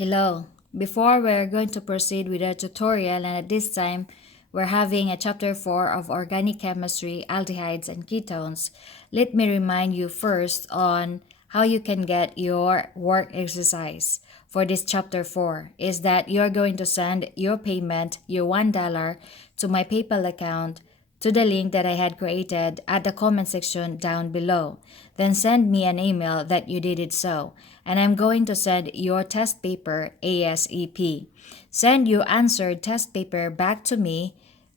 Hello. Before we're going to proceed with our tutorial, and at this time we're having a chapter 4 of organic chemistry, aldehydes and ketones, let me remind you first on how you can get your work exercise for this chapter 4 is that you're going to send your payment, your $1 to my PayPal account to the link that I had created at the comment section down below. Then send me an email that you did it so. And I'm going to send your test paper ASAP. Send your answered test paper back to me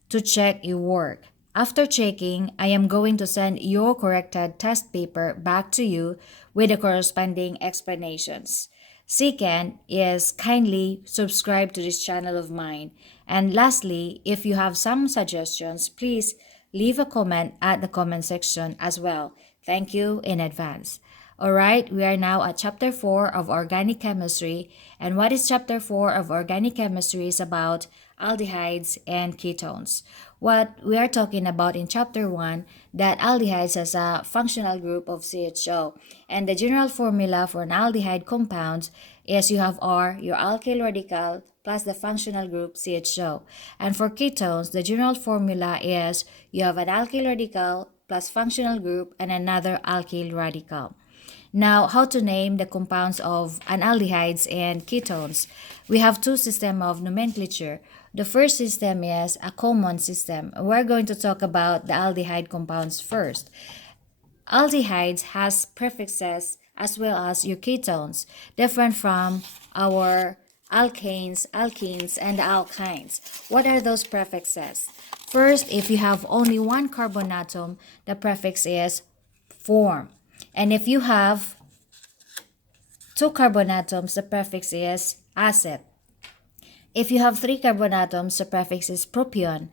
to check your work. After checking, I am going to send your corrected test paper back to you with the corresponding explanations. Second is kindly subscribe to this channel of mine. And lastly, if you have some suggestions, please leave a comment at the comment section as well. Thank you in advance. Alright, we are now at chapter 4 of organic chemistry. And what is chapter 4 of organic chemistry is about aldehydes and ketones. What we are talking about in chapter 1, that aldehydes has a functional group of CHO. And the general formula for an aldehyde compound is you have R, your alkyl radical, plus the functional group CHO. And for ketones, the general formula is you have an alkyl radical plus functional group and another alkyl radical. Now, how to name the compounds of aldehydes and ketones? We have two systems of nomenclature. The first system is a common system. We're going to talk about the aldehyde compounds first. Aldehydes has prefixes as well as your ketones, different from our alkanes, alkenes, and alkynes. What are those prefixes? First, if you have only one carbon atom, the prefix is form. And if you have two carbon atoms, the prefix is acet. If you have three carbon atoms, the prefix is propion.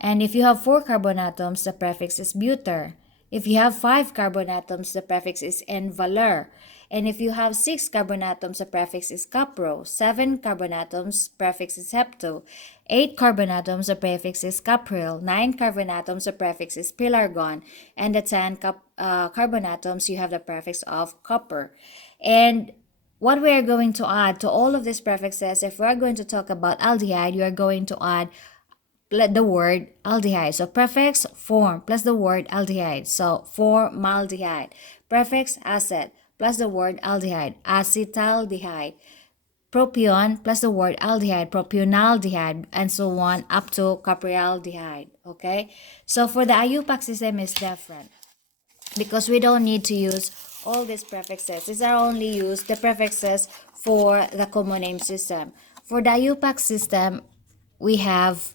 And if you have four carbon atoms, the prefix is butyr. If you have 5 carbon atoms, the prefix is envalur. And if you have 6 carbon atoms, the prefix is capro. 7 carbon atoms, prefix is hepto. 8 carbon atoms, the prefix is capril. 9 carbon atoms, the prefix is pelargon. And the 10 carbon atoms, you have the prefix of copper. And what we are going to add to all of these prefixes, if we are going to talk about aldehyde, you are going to add the word aldehyde. So prefix form plus the word aldehyde. So formaldehyde. Prefix acet plus the word aldehyde. Acetaldehyde. Propion plus the word aldehyde. Propionaldehyde. And so on up to capraldehyde. Okay. So for the IUPAC system is different because we don't need to use all these prefixes. These are only used the prefixes for the common name system. For the IUPAC system, we have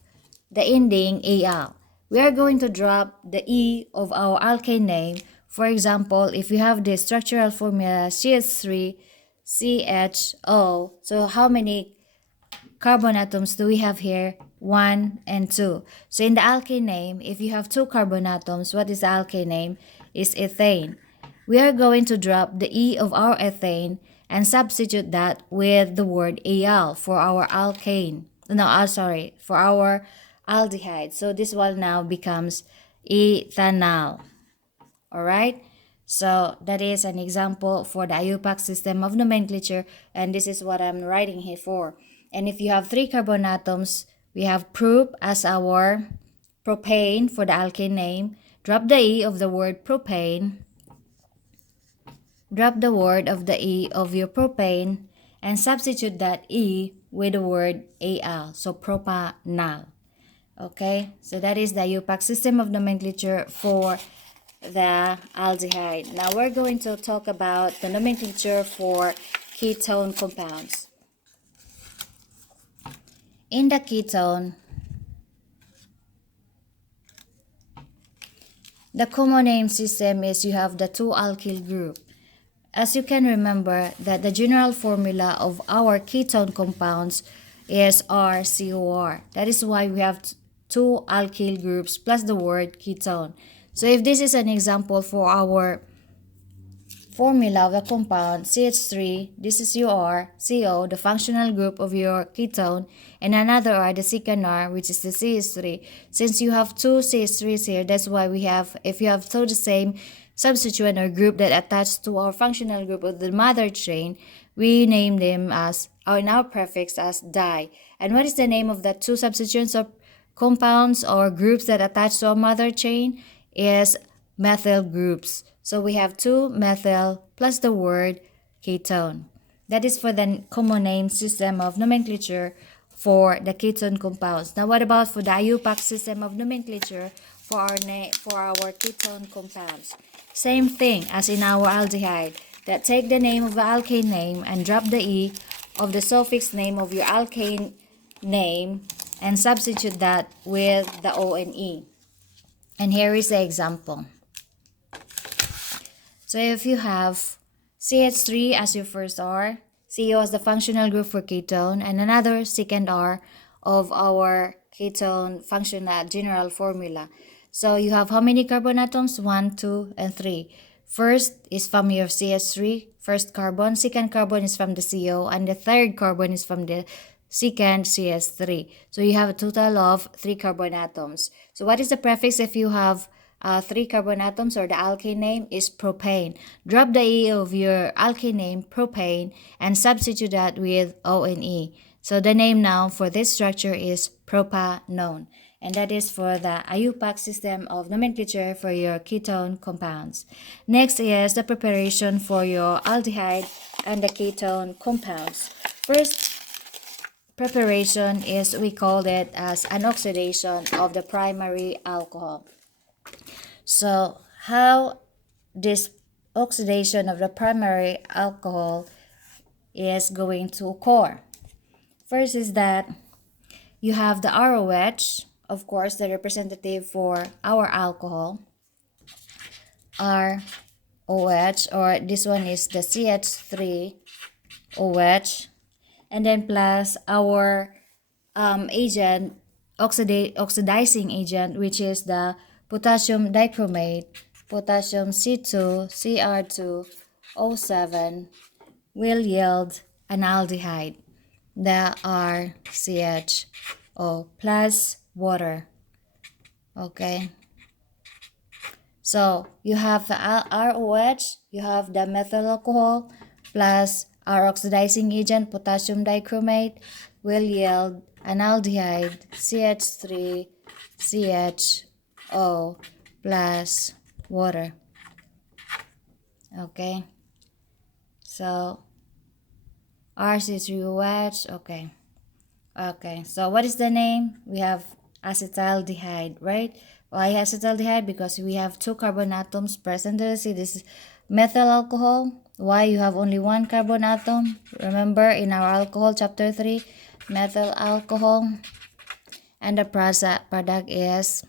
the ending al. We are going to drop the e of our alkane name. For example, if you have the structural formula CH3 CHO, so how many carbon atoms do we have here? 1 and 2. So in the alkane name, if you have 2 carbon atoms, what is the alkane name? Is ethane. We are going to drop the e of our ethane and substitute that with the word al for our alkane. For our aldehyde. So this one now becomes ethanol. Alright? So that is an example for the IUPAC system of nomenclature, and this is what I'm writing here for. And if you have 3 carbon atoms, we have prop as our propane for the alkane name. Drop the e of the word propane. Drop the word of the e of your propane and substitute that e with the word al. So propanol. Okay, so that is the IUPAC system of nomenclature for the aldehyde. Now we're going to talk about the nomenclature for ketone compounds. In the ketone, the common name system is you have the 2 alkyl group. As you can remember that the general formula of our ketone compounds is RCOR. That is why we have 2 alkyl groups plus the word ketone. So if this is an example for our formula of the compound CH3, this is your R, CO, the functional group of your ketone, and another R, the second R, which is the CH3. Since you have 2 CH3s here, that's why we have, if you have 2 the same substituent or group that attached to our functional group of the mother chain, we name them as, or in our prefix as di. And what is the name of the two substituents of compounds or groups that attach to a mother chain? Is methyl groups. So we have two methyl plus the word ketone. That is for the common name system of nomenclature for the ketone compounds. Now what about for the IUPAC system of nomenclature for our ketone compounds? Same thing as in our aldehyde, that take the name of the alkane name and drop the E of the suffix name of your alkane name and substitute that with the O and E. And here is the example. So if you have CH3 as your first R, CO as the functional group for ketone, and another second R of our ketone functional general formula. So you have how many carbon atoms? 1, 2, and 3. First is from your CH3, first carbon. Second carbon is from the CO, and the third carbon is from the second CH3. So you have a total of 3 carbon atoms. So what is the prefix if you have 3 carbon atoms, or the alkane name is propane? Drop the E of your alkane name, propane, and substitute that with O and E. So the name now for this structure is propanone. And that is for the IUPAC system of nomenclature for your ketone compounds. Next is the preparation for your aldehyde and the ketone compounds. First preparation is, we call it as an oxidation of the primary alcohol. So how this oxidation of the primary alcohol is going to occur? First is that you have the ROH, of course, the representative for our alcohol, ROH, or this one is the CH3OH, and then plus our agent, oxidizing agent, which is the potassium dichromate, potassium C2CR2O7, will yield an aldehyde, the RCHO plus water. Okay, so you have the ROH, you have the methyl alcohol plus our oxidizing agent potassium dichromate will yield an aldehyde, CH3CHO plus water. Okay, so RC3OH. Okay, so what is the name? We have acetaldehyde, right? Why acetaldehyde? Because we have 2 carbon atoms present there. See, this is methyl alcohol. Why you have only 1 carbon atom? Remember in our alcohol chapter 3, methyl alcohol. And the product is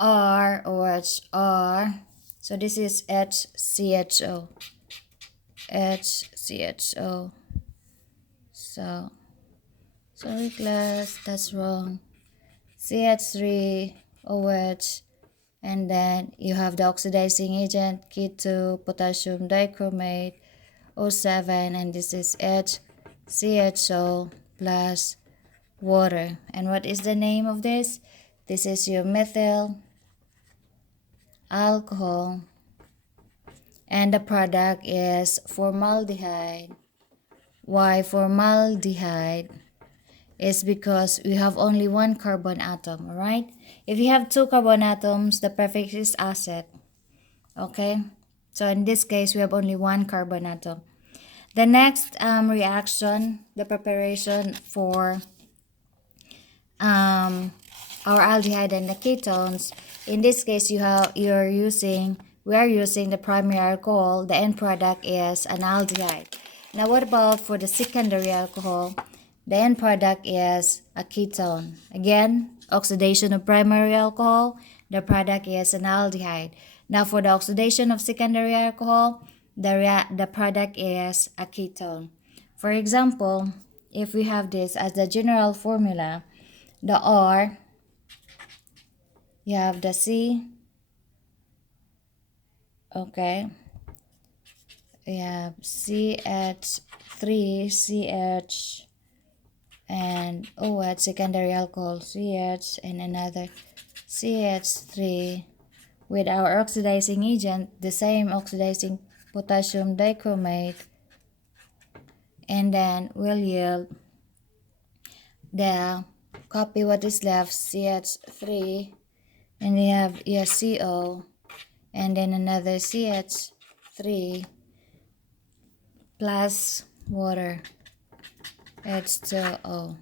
ROHR. So this is HCHO. HCHO. So, sorry class, that's wrong. CH3OH, and then you have the oxidizing agent K2 potassium dichromate O7, and this is HCHO plus water. And what is the name of this? This is your methyl alcohol, and the product is formaldehyde. Why formaldehyde? Is because we have only 1 carbon atom, alright? If you have 2 carbon atoms, the prefix is acet. Okay? So in this case, we have only 1 carbon atom. The next reaction, the preparation for our aldehyde and the ketones. In this case, we are using the primary alcohol. The end product is an aldehyde. Now what about for the secondary alcohol? The end product is a ketone. Again, oxidation of primary alcohol, the product is an aldehyde. Now for the oxidation of secondary alcohol, the product is a ketone. For example, if we have this as the general formula, the R, you have the C, okay, we have CH3CH and OH, secondary alcohol, CH, and another CH3 with our oxidizing agent, the same oxidizing potassium dichromate and then we'll yield the copy what is left, CH3, and you have your CO, and then another CH3 plus water, H2O.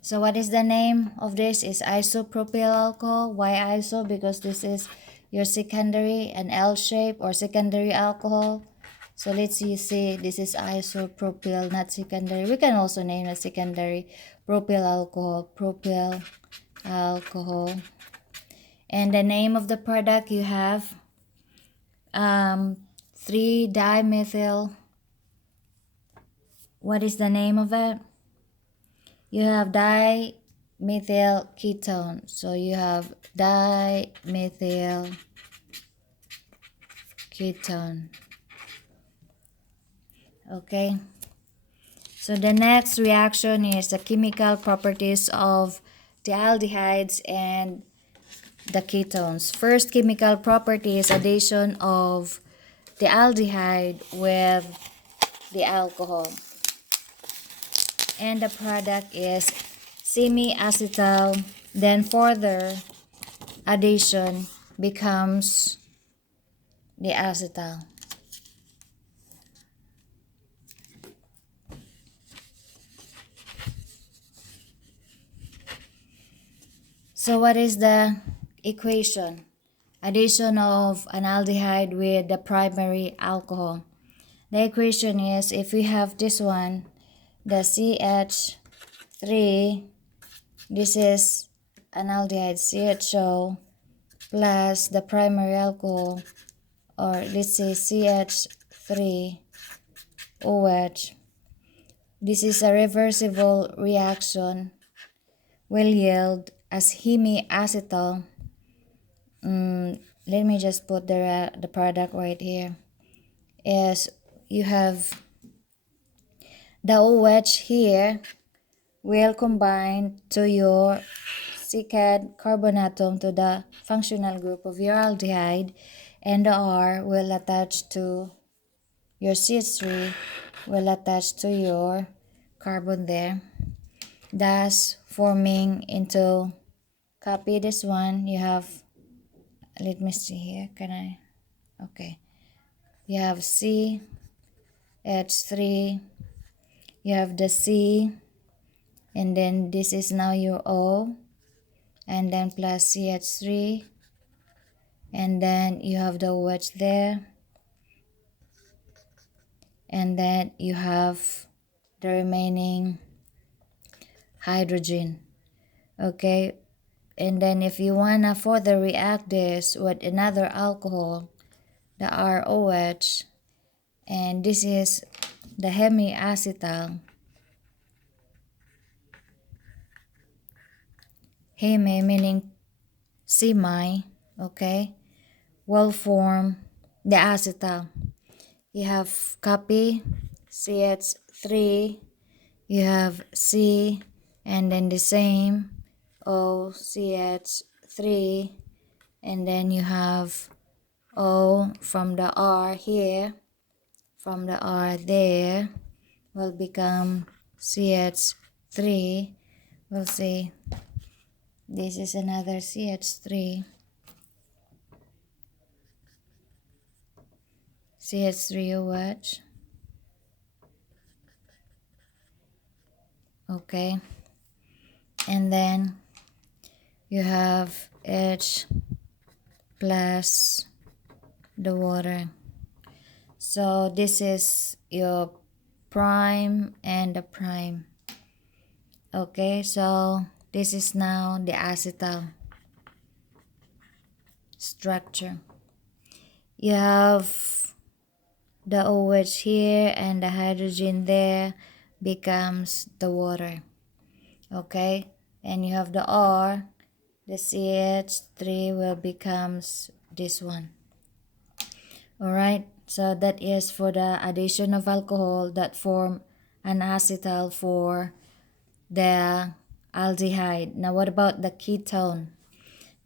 So what is the name of this? Is isopropyl alcohol. Why iso? Because this is your secondary, an L shape or secondary alcohol. So let's see, this is isopropyl, not secondary. We can also name a secondary propyl alcohol. And the name of the product, you have 3-dimethyl. What is the name of it? You have dimethyl ketone. So you have dimethyl ketone. Okay. So the next reaction is the chemical properties of the aldehydes and the ketones. First chemical property is addition of the aldehyde with the alcohol. And the product is semi-acetal, then further addition becomes the acetal. So what is the equation? Addition of an aldehyde with the primary alcohol. The equation is, if we have this one, the CH3, this is an aldehyde, CHO, plus the primary alcohol, or let's say CH3OH. This is a reversible reaction, will yield as hemiacetal. Let me just put the product right here. Is you have the OH here will combine to your second carbon atom to the functional group of your aldehyde, and the R will attach to your CH3, will attach to your carbon there, thus forming into, copy this one, you have, let me see here, can I, okay, you have CH3, you have the C, and then this is now your O, and then plus CH3, and then you have the OH there, and then you have the remaining hydrogen. Okay, and then if you wanna further react this with another alcohol, the ROH, and this is the hemiacetal. Hemi meaning semi, okay, will form the acetal. You have copy CH3, you have C, and then the same OCH3, and then you have O from the R here, from the R there, will become CH3. We'll see, this is another CH3, CH3OH. Okay, and then you have H plus the water. So this is your prime and the prime. Okay, so this is now the acetal structure. You have the OH here and the hydrogen there becomes the water. Okay, and you have the R, the CH3 will becomes this one. Alright, so that is for the addition of alcohol that form an acetal for the aldehyde. Now what about the ketone?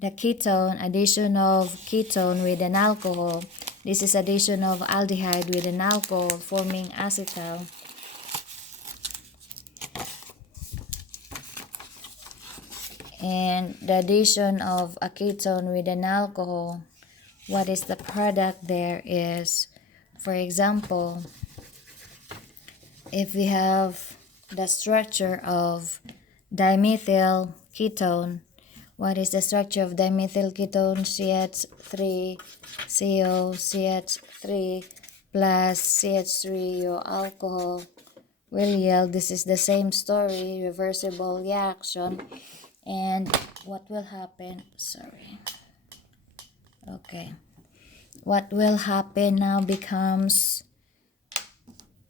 The ketone, addition of ketone with an alcohol. This is addition of aldehyde with an alcohol forming acetal. and the addition of a ketone with an alcohol, what is the product there is, for example, if we have the structure of dimethyl ketone, what is the structure of dimethyl ketone? CH3, CO, CH3 plus CH3, your alcohol will yield. This is the same story, reversible reaction. And what will happen? Sorry. Okay. What will happen now becomes,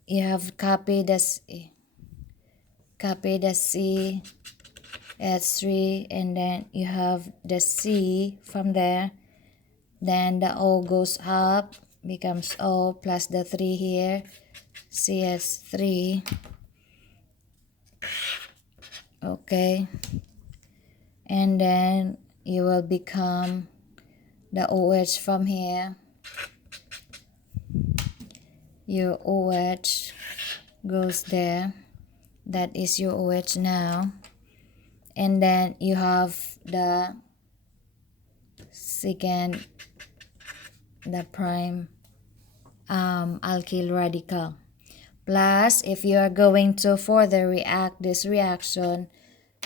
you have copy the C H3, and then you have the C from there, then the O goes up, becomes O plus the 3 here, CH3. Okay, and then you will become the OH from here. Your OH goes there, that is your OH now, and then you have the second, the prime alkyl radical. Plus, if you are going to further react this reaction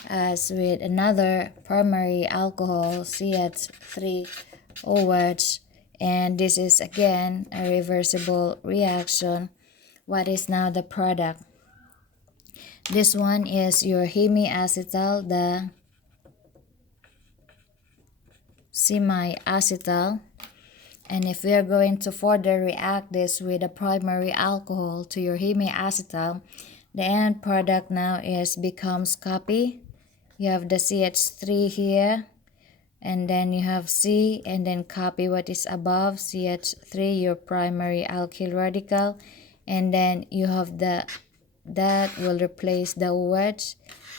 as with another primary alcohol, CH3OH, and this is again a reversible reaction, what is now the product? This one is your hemiacetal, the semi-acetal. And if we are going to further react this with a primary alcohol to your hemiacetal, the end product now is becomes copy. You have the CH3 here, and then you have C, and then copy what is above, CH3, your primary alkyl radical, and then you have that will replace the OH,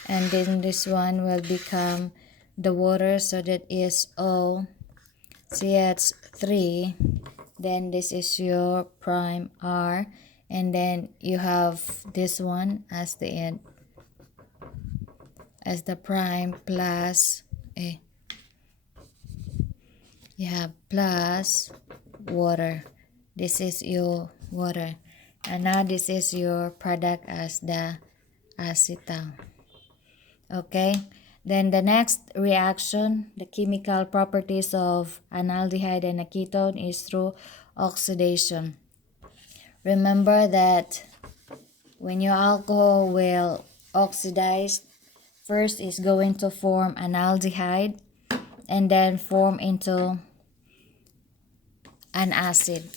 and then this one will become the water, so that is O CH3, then this is your prime R, and then you have this one as the end, as the prime, plus you have plus water. This is your water, and now this is your product as the acetal. Okay, then the next reaction, the chemical properties of an aldehyde and a ketone is through oxidation. Remember that when your alcohol will oxidize, first is going to form an aldehyde and then form into an acid.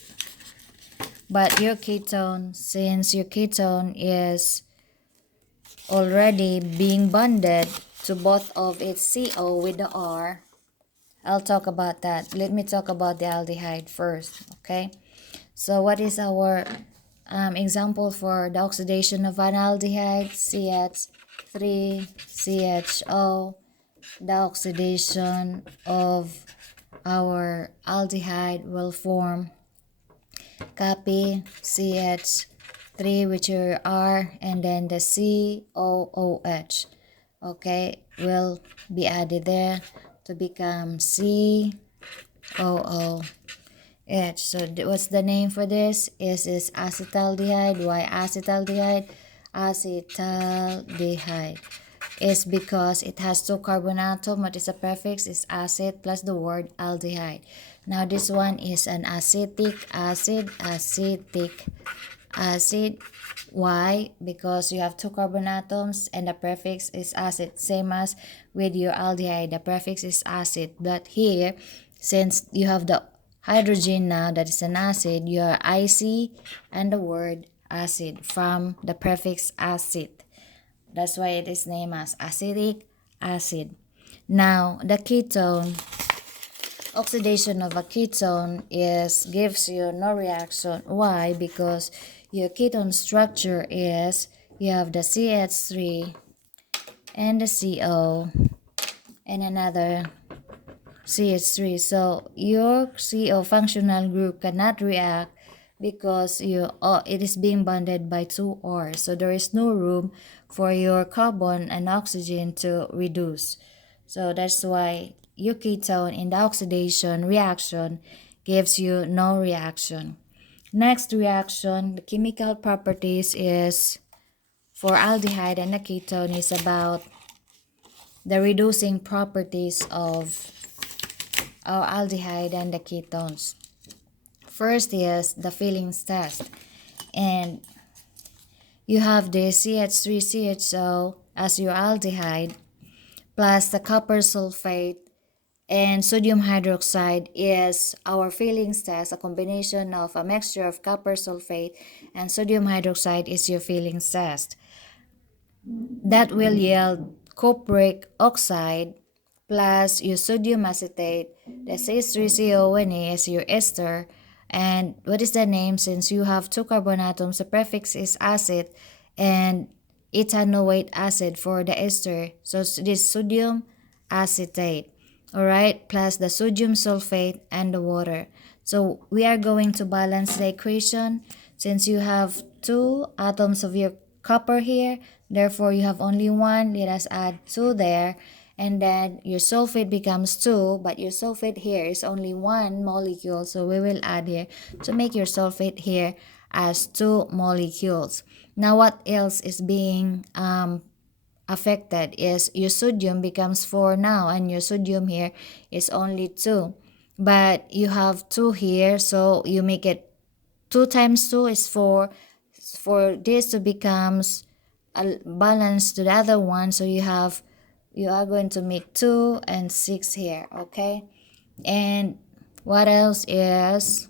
But your ketone, since your ketone is already being bonded to both of its CO with the R, I'll talk about that. Let me talk about the aldehyde first, okay? So what is our example for the oxidation of an aldehyde? CH3, CHO. The oxidation of our aldehyde will form copy CH3, which are R, and then the COOH. Okay, will be added there to become COOH. So what's the name for this? Is acetaldehyde. Why acetaldehyde? Acetaldehyde is because it has two carbon atom. What is the prefix? Is acid plus the word aldehyde. Now this one is an acetic acid. Why? Because you have two carbon atoms and the prefix is acid, same as with your aldehyde, the prefix is acid. But here, since you have the hydrogen now that is an acid, you are IC and the word acid from the prefix acid. That's why it is named as acetic acid. Now the ketone, oxidation of a ketone gives you no reaction. Why? Because your ketone structure is, you have the CH3 and the CO and another CH3. So your CO functional group cannot react because it is being bonded by two R's. So there is no room for your carbon and oxygen to reduce. So that's why your ketone in the oxidation reaction gives you no reaction. Next reaction, the chemical properties is for aldehyde and a ketone is about the reducing properties of our aldehyde and the ketones. First is the fillings test. And you have the CH3CHO as your aldehyde plus the copper sulfate and sodium hydroxide is our fillings test. A combination of a mixture of copper sulfate and sodium hydroxide is your fillings test. That will yield cupric oxide plus your sodium acetate. The CH3CONA is your ester. And what is the name? Since you have two carbon atoms, the prefix is acid and ethanoate acid for the ester. So this sodium acetate. Alright, plus the sodium sulfate and the water. So we are going to balance the equation. Since you have two atoms of your copper here, therefore you have only one. Let us add 2 there. And then your sulfate becomes 2, but your sulfate here is only 1 molecule. So we will add here to make your sulfate here as 2 molecules. Now what else is being affected is your sodium becomes 4 now, and your sodium here is only 2. But you have 2 here, so you make it 2 times 2 is 4. For this to becomes a balance to the other one, so you are going to make 2 and 6 here, okay? And what else is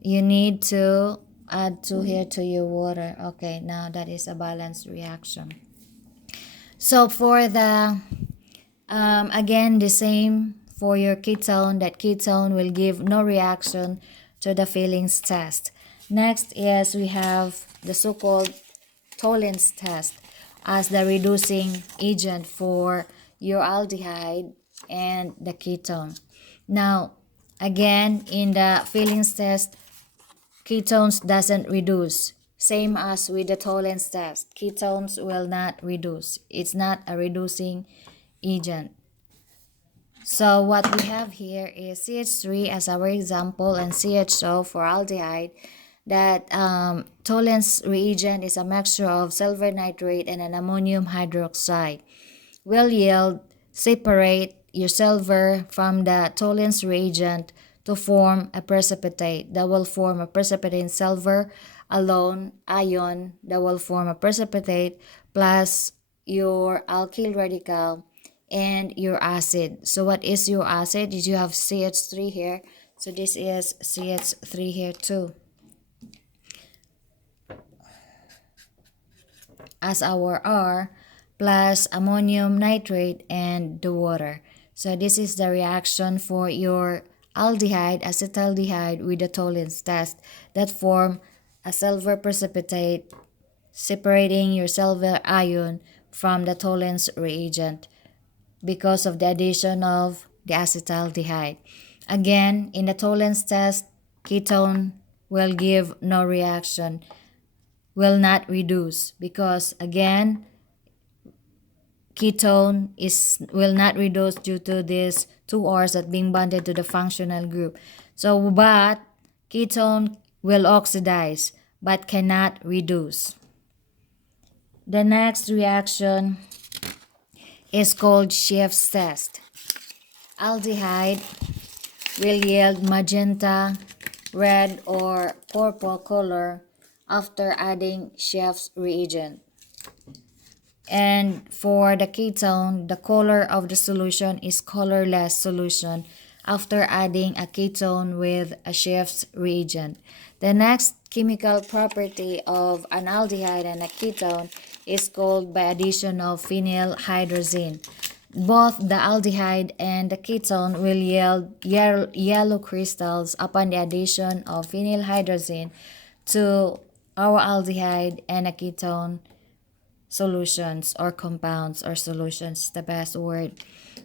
you need to add 2 here to your water. Okay, now that is a balanced reaction. So for the again the same for your ketone, that ketone will give no reaction to the fillings test. Next is we have the so-called Tollens test as the reducing agent for your aldehyde and the ketone. Now, again, in the fillings test, ketones doesn't reduce. Same as with the Tollens test, ketones will not reduce. It's not a reducing agent. So what we have here is CH3 as our example and CHO for aldehyde. That Tollens reagent is a mixture of silver nitrate and an ammonium hydroxide. Will yield separate your silver from the Tollens reagent to form a precipitate that will form a precipitate in silver alone ion that will form a precipitate plus your alkyl radical and your acid. So what is your acid? Is you have CH3 here. So this is CH3 here too, as our R plus ammonium nitrate and the water. So this is the reaction for your aldehyde, acetaldehyde with the Tollens test that form a silver precipitate separating your silver ion from the Tollens reagent because of the addition of the acetaldehyde. Again, in the Tollens test, ketone will give no reaction, will not reduce, because again ketone will not reduce due to these 2 R's that being bonded to the functional group. So but ketone will oxidize but cannot reduce. The next reaction is called Schiff's test. Aldehyde will yield magenta, red or purple color after adding Schiff's reagent. And for the ketone, the color of the solution is colorless solution after adding a ketone with a Schiff's reagent. The next chemical property of an aldehyde and a ketone is called by addition of phenylhydrazine. Both the aldehyde and the ketone will yield yellow crystals upon the addition of phenylhydrazine to our aldehyde and a ketone solutions or compounds or solutions is the best word.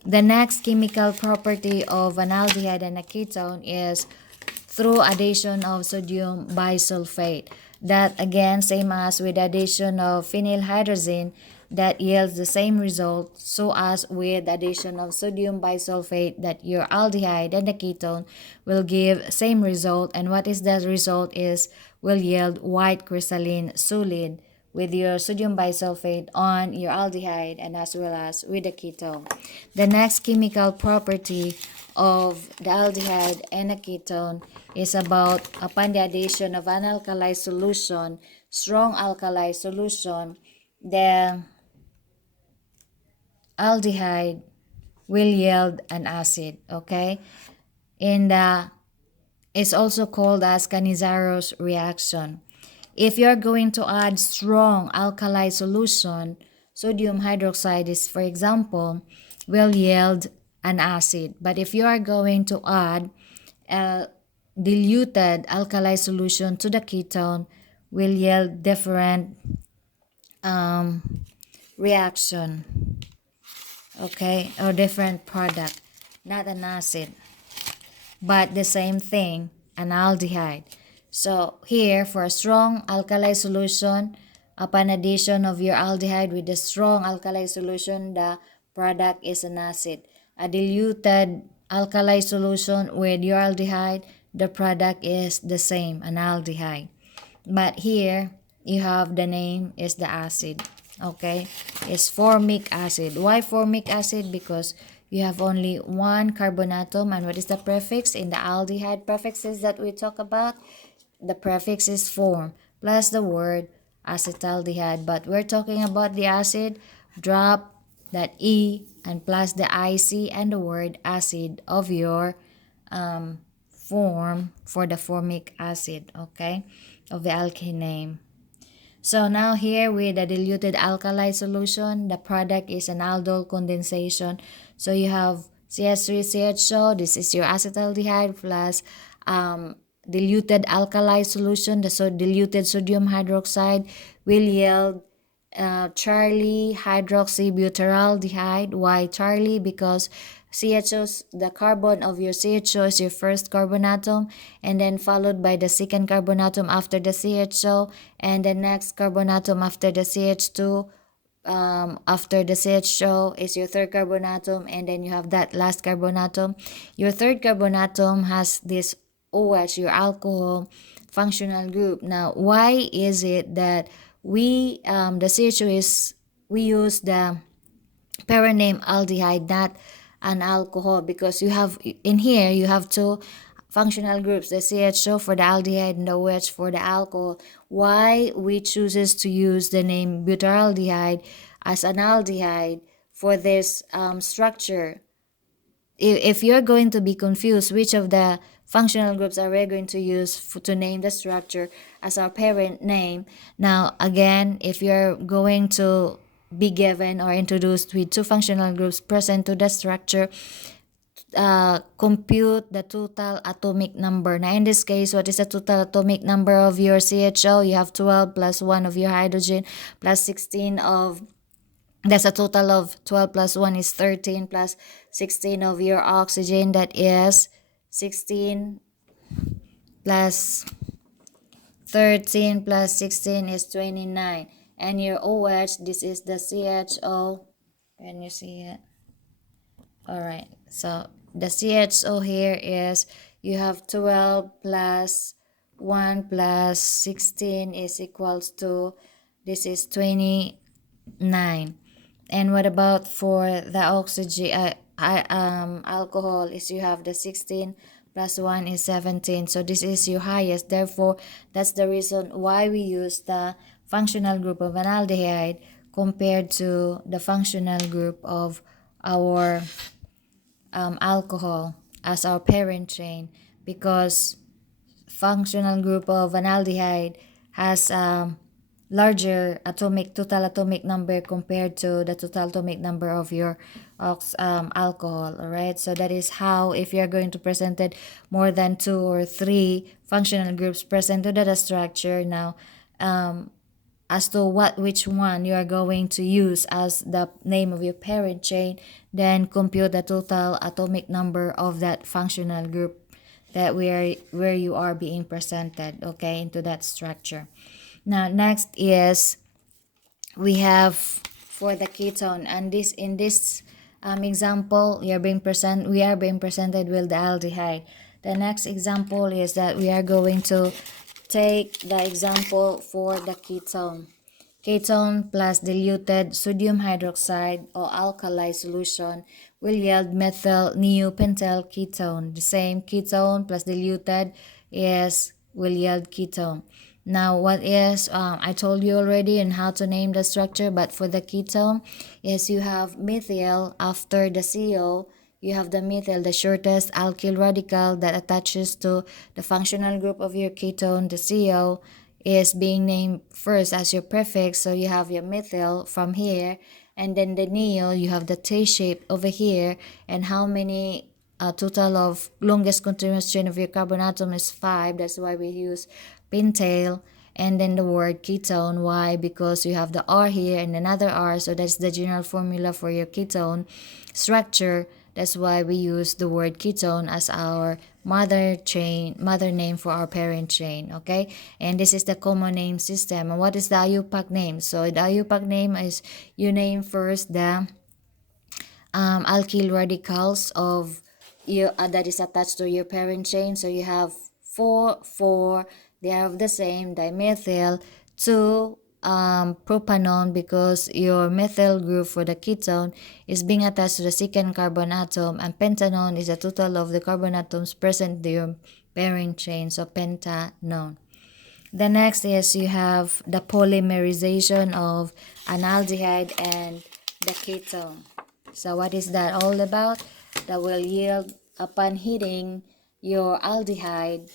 The next chemical property of an aldehyde and a ketone is through addition of sodium bisulfate. That again, same as with addition of phenylhydrazine, that yields the same result, so as with addition of sodium bisulfate, that your aldehyde and the ketone will give same result. And what is that result is will yield white crystalline solid with your sodium bisulfate on your aldehyde and as well as with the ketone. The next chemical property of the aldehyde and a ketone is about upon the addition of an alkali solution, strong alkali solution, the aldehyde will yield an acid, okay? In the It's also called as Cannizaro's reaction. If you're going to add strong alkali solution, sodium hydroxide is, for example, will yield an acid. But if you are going to add a diluted alkali solution to the ketone, will yield different reaction, okay, or different product, not an acid, but the same thing, an aldehyde. So here, for a strong alkali solution, upon addition of your aldehyde with the strong alkali solution, the product is an acid. A diluted alkali solution with your aldehyde, the product is the same, an aldehyde. But here, you have the name is the acid. Okay, it's formic acid. Why formic acid? Because you have only one carbon atom. And what is the prefix in the aldehyde prefixes that we talk about? The prefix is form plus the word acetaldehyde. But we're talking about the acid. Drop that E and plus the IC and the word acid of your form for the formic acid, okay, of the alkane name. So now here with the diluted alkali solution, the product is an aldol condensation. So you have CH3CHO, this is your acetaldehyde plus diluted alkali solution, the diluted sodium hydroxide will yield Charlie hydroxybutyraldehyde. Why Charlie? Because CHO's, the carbon of your CHO is your first carbon atom, and then followed by the second carbon atom after the CHO, and the next carbon atom after the CH2, after the CHO is your third carbon atom, and then you have that last carbon atom. Your third carbon atom has this OH, your alcohol functional group. Now, why is it that we the CHO is we use the parent name aldehyde, not an alcohol? Because you have in here you have two functional groups, the CHO for the aldehyde and the OH for the alcohol. Why we chooses to use the name butyraldehyde as an aldehyde for this structure? If you're going to be confused, which of the functional groups are we going to use to name the structure as our parent name? Now, again, if you're going to be given or introduced with two functional groups present to the structure, compute the total atomic number. Now, in this case, what is the total atomic number of your CHO? You have 12 plus 1 of your hydrogen plus 16 of, that's a total of 12 plus 1 is 13 plus 16 of your oxygen, that is 16 plus 13 plus 16 is 29. And your OH, this is the CHO. Can you see it? Alright, so the CHO here is you have 12 plus 1 plus 16 is equals to, this is 29. And what about for the oxygen alcohol is you have the 16 plus 1 is 17. So this is your highest. Therefore, that's the reason why we use the functional group of an aldehyde compared to the functional group of our alcohol as our parent chain, because functional group of an aldehyde has larger total atomic number compared to the total atomic number of your alcohol. All right, so that is how, if you're going to present it more than 2 or 3 functional groups present to the structure, now as to which one you are going to use as the name of your parent chain, then compute the total atomic number of that functional group that where you are being presented, okay, into that structure. Now next is we have for the ketone, and this in this example we are being presented with the aldehyde. The next example is that we are going to take the example for the ketone. Ketone plus diluted sodium hydroxide or alkali solution will yield methyl neopentyl ketone. The same ketone plus diluted is will yield ketone. Now, what is, I told you already on how to name the structure, but for the ketone, is you have methyl after the CO, you have the methyl, the shortest alkyl radical that attaches to the functional group of your ketone, the CO, is being named first as your prefix. So you have your methyl from here, and then the neo, you have the T shape over here, and how many total of longest continuous chain of your carbon atom is 5. That's why we use pentyl, and then the word ketone. Why? Because you have the R here and another R, so that's the general formula for your ketone structure. That's why we use the word ketone as our mother name for our parent chain, okay? And this is the common name system. And what is the IUPAC name? So the IUPAC name is you name first the alkyl radicals of your that is attached to your parent chain. So you have 4 they are of the same dimethyl, 2 propanone, because your methyl group for the ketone is being attached to the second carbon atom, and pentanone is the total of the carbon atoms present in your parent chain, so pentanone. The next is you have the polymerization of an aldehyde and the ketone. So what is that all about? That will yield upon heating your aldehyde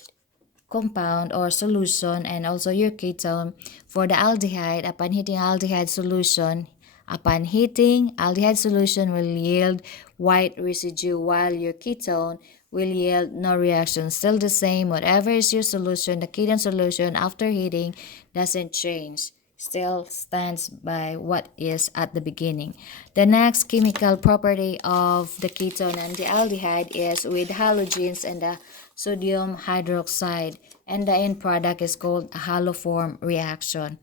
compound or solution, and also your ketone. For the aldehyde, upon heating aldehyde solution, aldehyde solution will yield white residue, while your ketone will yield no reaction. Still the same, whatever is your solution, the ketone solution after heating doesn't change. Still stands by what is at the beginning. The next chemical property of the ketone and the aldehyde is with halogens and the sodium hydroxide, and the end product is called a haloform reaction.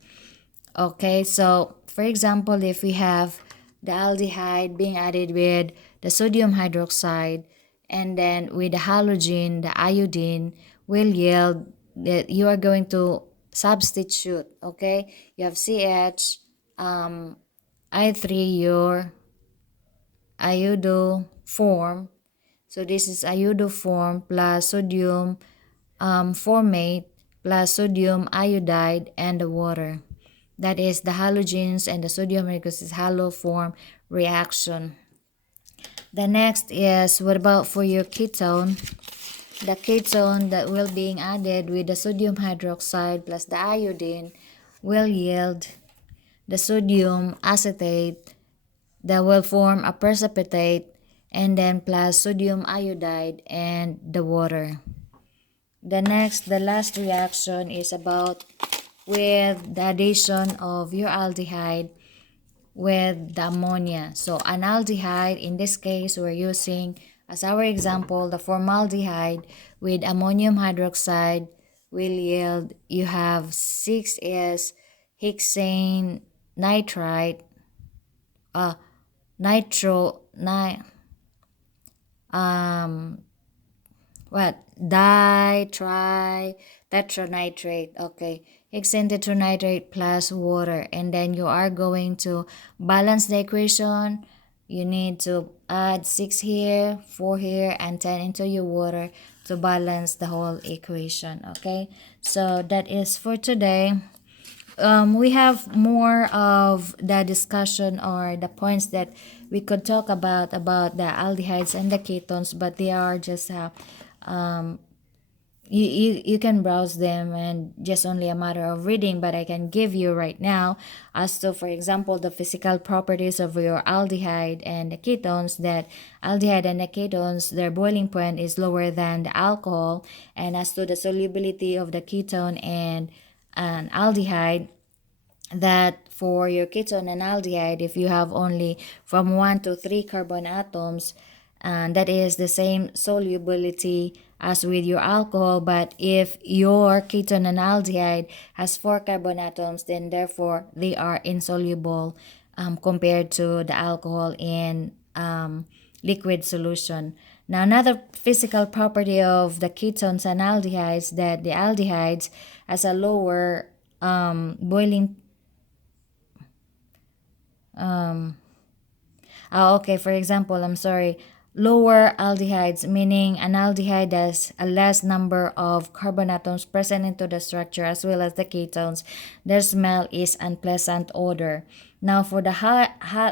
Okay, so for example, if we have the aldehyde being added with the sodium hydroxide, and then with the halogen, the iodine will yield that you are going to substitute, okay? You have CH, I3, your iodoform. So this is iodoform plus sodium formate plus sodium iodide and the water. That is the halogens and the sodium hydroxide haloform reaction. The next is what about for your ketone? The ketone that will being added with the sodium hydroxide plus the iodine will yield the sodium acetate that will form a precipitate, and then plus sodium iodide and the water. The last reaction is about with the addition of your aldehyde with the ammonia. So an aldehyde, in this case, we're using as our example the formaldehyde with ammonium hydroxide will yield, you have 6s hexane nitrite, nitro, what tetranitrate, okay, hexane tetranitrate plus water, and then you are going to balance the equation. You need to add 6 here, 4 here, and 10 into your water to balance the whole equation, okay? So that is for today. We have more of the discussion or the points that we could talk about the aldehydes and the ketones, but they are just you can browse them and just only a matter of reading, but I can give you right now as to, for example, the physical properties of your aldehyde and the ketones, that aldehyde and the ketones, their boiling point is lower than the alcohol, and as to the solubility of the ketone and an aldehyde, that for your ketone and aldehyde, if you have only from 1 to 3 carbon atoms, and that is the same solubility as with your alcohol. But if your ketone and aldehyde has 4 carbon atoms, then therefore they are insoluble compared to the alcohol in liquid solution. Now, another physical property of the ketones and aldehydes that the aldehydes has a lower boiling. Okay, for example, I'm sorry, lower aldehydes, meaning an aldehyde has a less number of carbon atoms present into the structure as well as the ketones. Their smell is unpleasant odor. Now, for the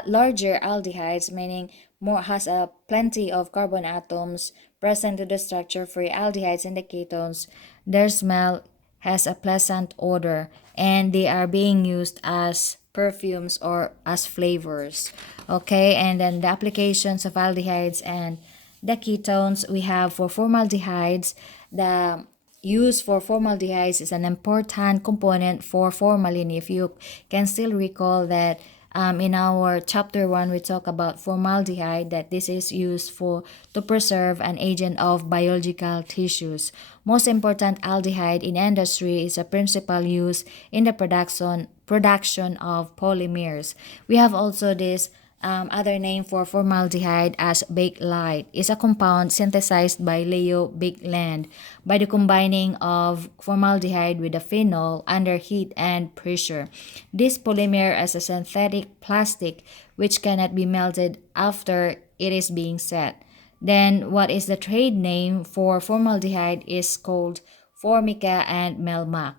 larger aldehydes, meaning more has a plenty of carbon atoms present to the structure for aldehydes and the ketones, their smell has a pleasant odor, and they are being used as perfumes or as flavors. Okay, and then the applications of aldehydes and the ketones we have for formaldehydes. The use for formaldehydes is an important component for formalin. If you can still recall that in our chapter 1 we talk about formaldehyde, that this is used for to preserve an agent of biological tissues. Most important, aldehyde in industry is a principal use in the production of polymers. We have also this other name for formaldehyde as bakelite. Is a compound synthesized by Leo Baekeland by the combining of formaldehyde with a phenol under heat and pressure. This polymer is a synthetic plastic which cannot be melted after it is being set. Then what is the trade name for formaldehyde is called Formica and Melmac.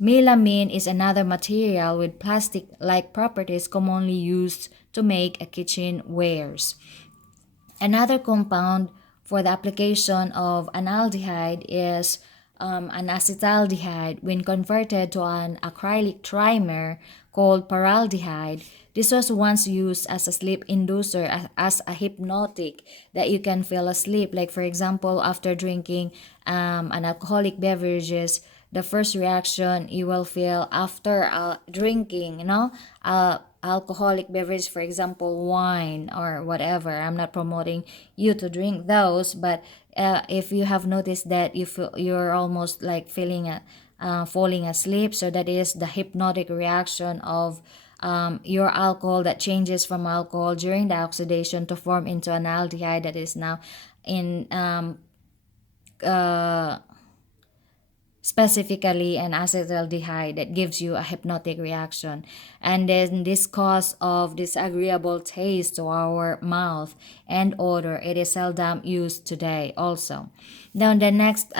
Melamine is another material with plastic-like properties commonly used to make a kitchenwares. Another compound for the application of an aldehyde is an acetaldehyde. When converted to an acrylic trimer called paraldehyde, this was once used as a sleep inducer, as a hypnotic that you can feel asleep. Like for example, after drinking an alcoholic beverages, the first reaction you will feel after drinking, alcoholic beverage, for example, wine or whatever. I'm not promoting you to drink those, but if you have noticed that you're almost like feeling falling asleep, so that is the hypnotic reaction of your alcohol that changes from alcohol during the oxidation to form into an aldehyde that is now in uh, specifically an acetaldehyde that gives you a hypnotic reaction, and then this cause of disagreeable taste to our mouth and odor. It is seldom used today also. Now the next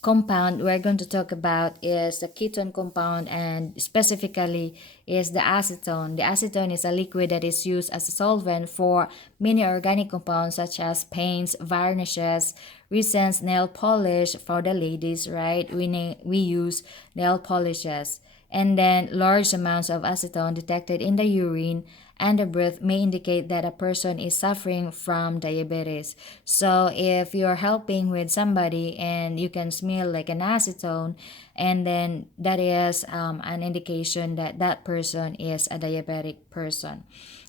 compound we're going to talk about is the ketone compound, and specifically is the acetone. The acetone is a liquid that is used as a solvent for many organic compounds such as paints, varnishes, resins, nail polish for the ladies, right? We use nail polishes. And then large amounts of acetone detected in the urine and the breath may indicate that a person is suffering from diabetes. So if you're helping with somebody and you can smell like an acetone, and then that is an indication that that person is a diabetic person.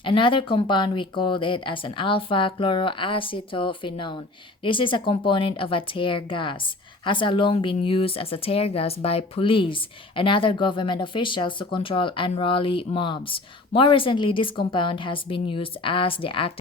Another compound, we called it as an alpha chloroacetophenone. This is a component of a tear gas, has long been used as a tear gas by police and other government officials to control unruly mobs. More recently, this compound has been used as the active